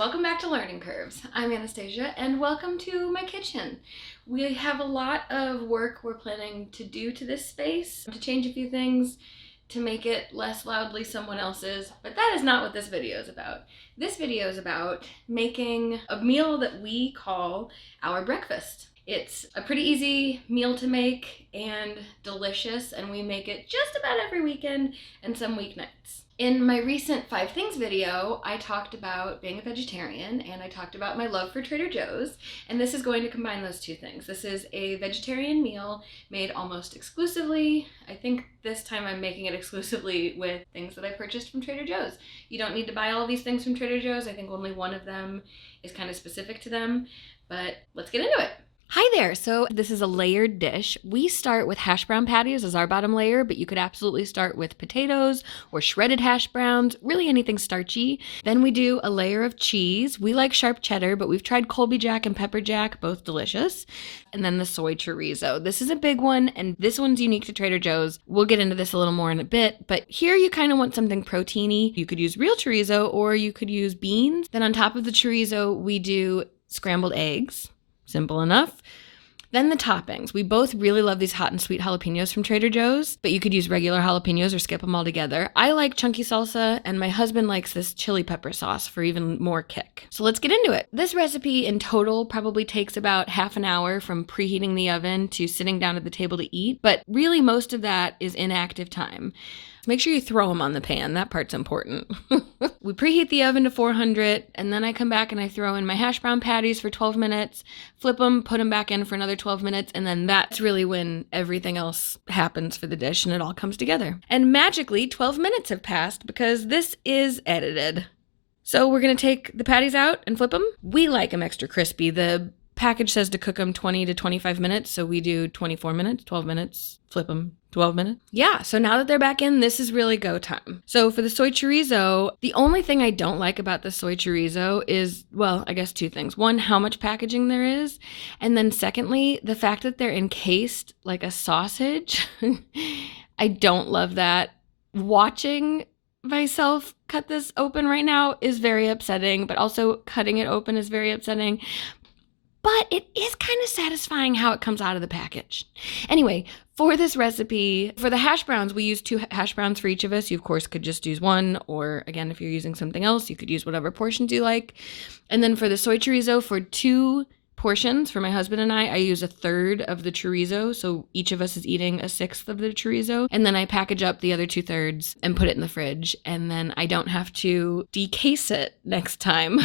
Welcome back to Learning Curves. I'm Anastasia and welcome to my kitchen. We have a lot of work we're planning to do to this space, to change a few things, to make it less loudly someone else's, but that is not what this video is about. This video is about making a meal that we call our breakfast. It's a pretty easy meal to make and delicious, and we make it just about every weekend and some weeknights. In my recent 5 Things video, I talked about being a vegetarian and I talked about my love for Trader Joe's, and this is going to combine those two things. This is a vegetarian meal made almost exclusively. I think this time I'm making it exclusively with things that I purchased from Trader Joe's. You don't need to buy all of these things from Trader Joe's. I think only one of them is kind of specific to them, but let's get into it. Hi there. So this is a layered dish. We start with hash brown patties as our bottom layer, but you could absolutely start with potatoes or shredded hash browns, really anything starchy. Then we do a layer of cheese. We like sharp cheddar, but we've tried Colby Jack and pepper jack, both delicious. And then the soy chorizo. This is a big one, and this one's unique to Trader Joe's. We'll get into this a little more in a bit, but here you kind of want something proteiny. You could use real chorizo or you could use beans. Then on top of the chorizo, we do scrambled eggs. Simple enough. Then the toppings. We both really love these hot and sweet jalapenos from Trader Joe's, but you could use regular jalapenos or skip them all together. I like chunky salsa, and my husband likes this chili pepper sauce for even more kick. So let's get into it. This recipe in total probably takes about half an hour from preheating the oven to sitting down at the table to eat, but really most of that is inactive time. Make sure you throw them on the pan. That part's important. We preheat the oven to 400, and then I come back and I throw in my hash brown patties for 12 minutes, flip them, put them back in for another 12 minutes, and then that's really when everything else happens for the dish and it all comes together. And magically, 12 minutes have passed because this is edited. So we're going to take the patties out and flip them. We like them extra crispy. The package says to cook them 20 to 25 minutes, so we do 24 minutes, 12 minutes, flip them 12 minutes. Yeah, so now that they're back in, this is really go time. So for the soy chorizo, the only thing I don't like about the soy chorizo is, well, I guess 2 things. One, how much packaging there is. And then secondly, the fact that they're encased like a sausage. I don't love that. Watching myself cut this open right now is very upsetting, but also cutting it open is very upsetting. But it is kind of satisfying how it comes out of the package. Anyway, for this recipe, for the hash browns, we use 2 hash browns for each of us. You, of course, could just use 1, or again, if you're using something else, you could use whatever portions you like. And then for the soy chorizo, for 2 portions, for my husband and I use 1/3 of the chorizo, so each of us is eating 1/6 of the chorizo, and then I package up the other 2/3 and put it in the fridge, and then I don't have to decase it next time.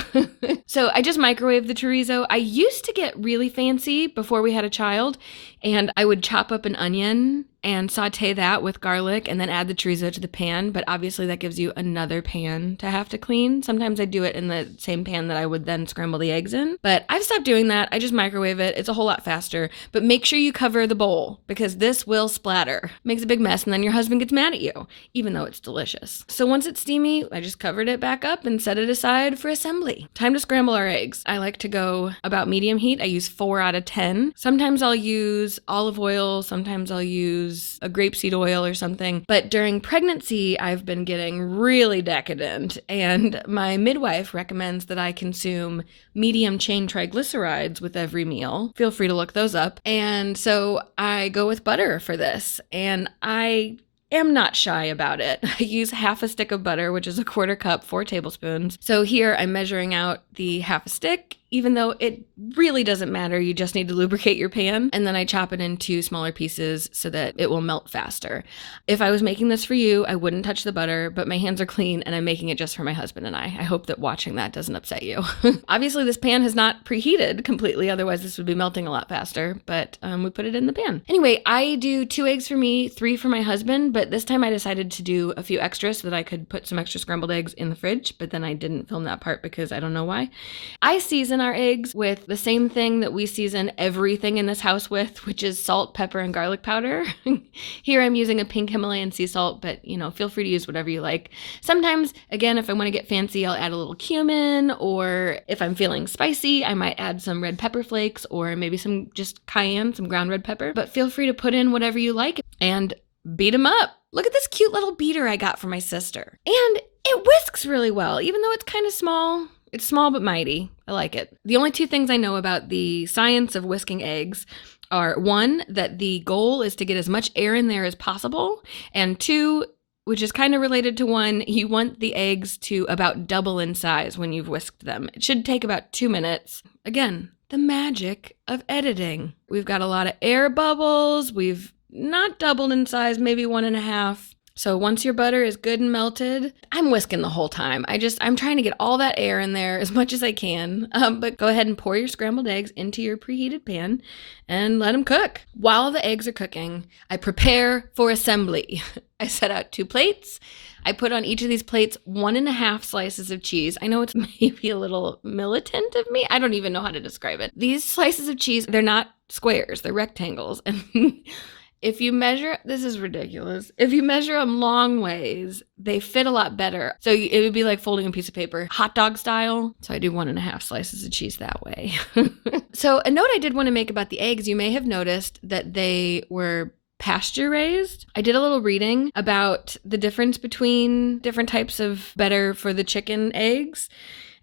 So I just microwave the chorizo. I used to get really fancy before we had a child, and I would chop up an onion and saute that with garlic and then add the chorizo to the pan, but obviously that gives you another pan to have to clean. Sometimes I do it in the same pan that I would then scramble the eggs in, but I've stopped doing that. I just microwave it. It's a whole lot faster, but make sure you cover the bowl because this will splatter. Makes a big mess, and then your husband gets mad at you, even though it's delicious. So once it's steamy, I just covered it back up and set it aside for assembly. Time to scramble our eggs. I like to go about medium heat. I use 4 out of 10. Sometimes I'll use olive oil. Sometimes I'll use a grapeseed oil or something. But during pregnancy, I've been getting really decadent, and my midwife recommends that I consume medium chain triglycerides with every meal. Feel free to look those up. And so I go with butter for this, and I am not shy about it. I use half a stick of butter, which is 1/4 cup, 4 tablespoons. So here I'm measuring out the half a stick, even though it really doesn't matter. You just need to lubricate your pan. And then I chop it into smaller pieces so that it will melt faster. If I was making this for you, I wouldn't touch the butter, but my hands are clean and I'm making it just for my husband and I. I hope that watching that doesn't upset you. Obviously, this pan has not preheated completely. Otherwise, this would be melting a lot faster, but we put it in the pan. Anyway, I do 2 eggs for me, 3 for my husband, but this time I decided to do a few extras so that I could put some extra scrambled eggs in the fridge, but then I didn't film that part because I don't know why. I season our eggs with the same thing that we season everything in this house with, which is salt, pepper, and garlic powder. Here I'm using a pink Himalayan sea salt, but feel free to use whatever you like. Sometimes, again, if I want to get fancy, I'll add a little cumin, or if I'm feeling spicy, I might add some red pepper flakes, or maybe some just cayenne, some ground red pepper. But feel free to put in whatever you like and beat them up. Look at this cute little beater I got for my sister. And it whisks really well, even though it's kind of small. It's small but mighty. I like it. The only two things I know about the science of whisking eggs are, one, that the goal is to get as much air in there as possible, and two, which is kind of related to one, you want the eggs to about double in size when you've whisked them. It should take about 2 minutes. Again, the magic of editing. We've got a lot of air bubbles. We've not doubled in size, maybe 1.5. So once your butter is good and melted, I'm whisking the whole time. I'm trying to get all that air in there as much as I can. But go ahead and pour your scrambled eggs into your preheated pan and let them cook. While the eggs are cooking, I prepare for assembly. I set out 2 plates. I put on each of these plates 1.5 slices of cheese. I know it's maybe a little militant of me. I don't even know how to describe it. These slices of cheese, they're not squares, they're rectangles. And if you measure, this is ridiculous. If you measure them long ways, they fit a lot better. So it would be like folding a piece of paper, hot dog style. So I do 1.5 slices of cheese that way. So a note I did want to make about the eggs, you may have noticed that they were pasture raised. I did a little reading about the difference between different types of better for the chicken eggs,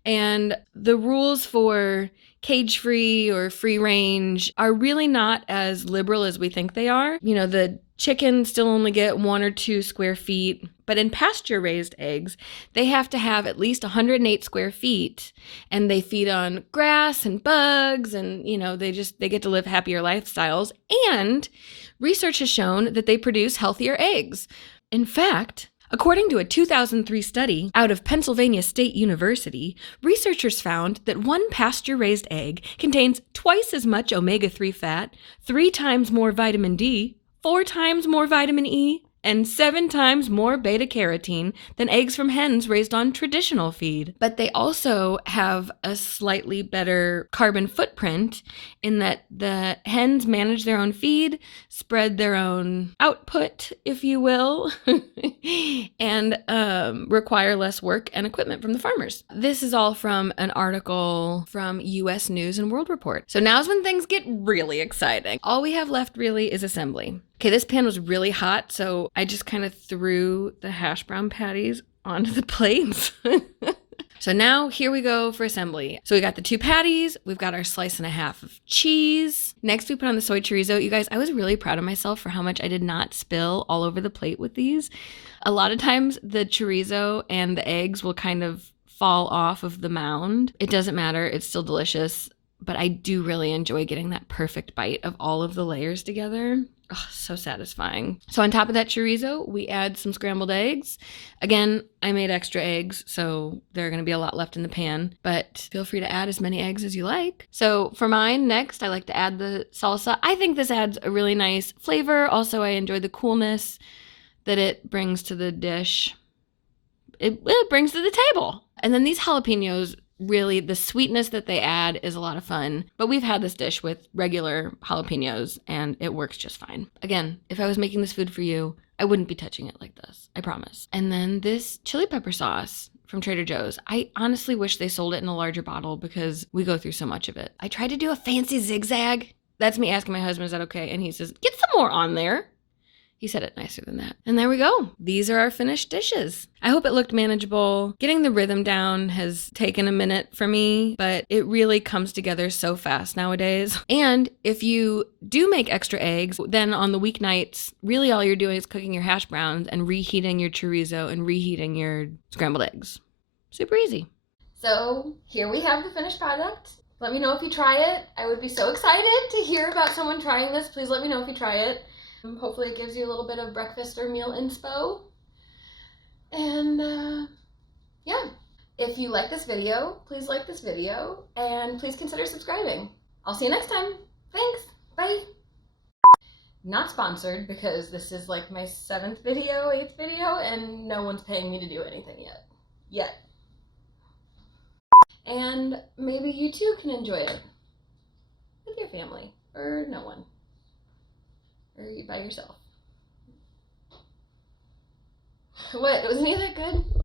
and the rules for cage-free or free range are really not as liberal as we think they are. You know, the chickens still only get 1 or 2 square feet, but in pasture-raised eggs, they have to have at least 108 square feet, and they feed on grass and bugs, and, you know, they get to live happier lifestyles, and research has shown that they produce healthier eggs. In fact, according to a 2003 study out of Pennsylvania State University, researchers found that one pasture-raised egg contains twice as much omega-3 fat, 3 times more vitamin D, 4 times more vitamin E, and 7 times more beta-carotene than eggs from hens raised on traditional feed. But they also have a slightly better carbon footprint in that the hens manage their own feed, spread their own output, if you will, and require less work and equipment from the farmers. This is all from an article from U.S. News and World Report. So now's when things get really exciting. All we have left really is assembly. Okay, this pan was really hot, so I just kind of threw the hash brown patties onto the plates. So now here we go for assembly. So we got the 2 patties, we've got our 1.5 slices of cheese. Next we put on the soy chorizo. You guys, I was really proud of myself for how much I did not spill all over the plate with these. A lot of times the chorizo and the eggs will kind of fall off of the mound. It doesn't matter, it's still delicious, but I do really enjoy getting that perfect bite of all of the layers together. Oh, so satisfying. So on top of that chorizo, we add some scrambled eggs. Again, I made extra eggs, so there are going to be a lot left in the pan, but feel free to add as many eggs as you like. So for mine, next, I like to add the salsa. I think this adds a really nice flavor. Also, I enjoy the coolness that it brings to the dish. It brings to the table. And then these jalapenos, really, the sweetness that they add is a lot of fun. But we've had this dish with regular jalapenos, and it works just fine. Again, if I was making this food for you, I wouldn't be touching it like this. I promise. And then this chili pepper sauce from Trader Joe's. I honestly wish they sold it in a larger bottle because we go through so much of it. I tried to do a fancy zigzag. That's me asking my husband, is that okay? And he says, get some more on there. He said it nicer than that. And there we go. These are our finished dishes. I hope it looked manageable. Getting the rhythm down has taken a minute for me, but it really comes together so fast nowadays. And if you do make extra eggs, then on the weeknights, really all you're doing is cooking your hash browns and reheating your chorizo and reheating your scrambled eggs. Super easy. So here we have the finished product. Let me know if you try it. I would be so excited to hear about someone trying this. Please let me know if you try it. Hopefully it gives you a little bit of breakfast or meal inspo. And yeah, if you like this video, please like this video and please consider subscribing. I'll see you next time. Thanks. Bye. Not sponsored because this is like my 7th video, 8th video, and no one's paying me to do anything yet. And maybe you too can enjoy it with your family or no one. Or you by yourself. What? Wasn't he that good?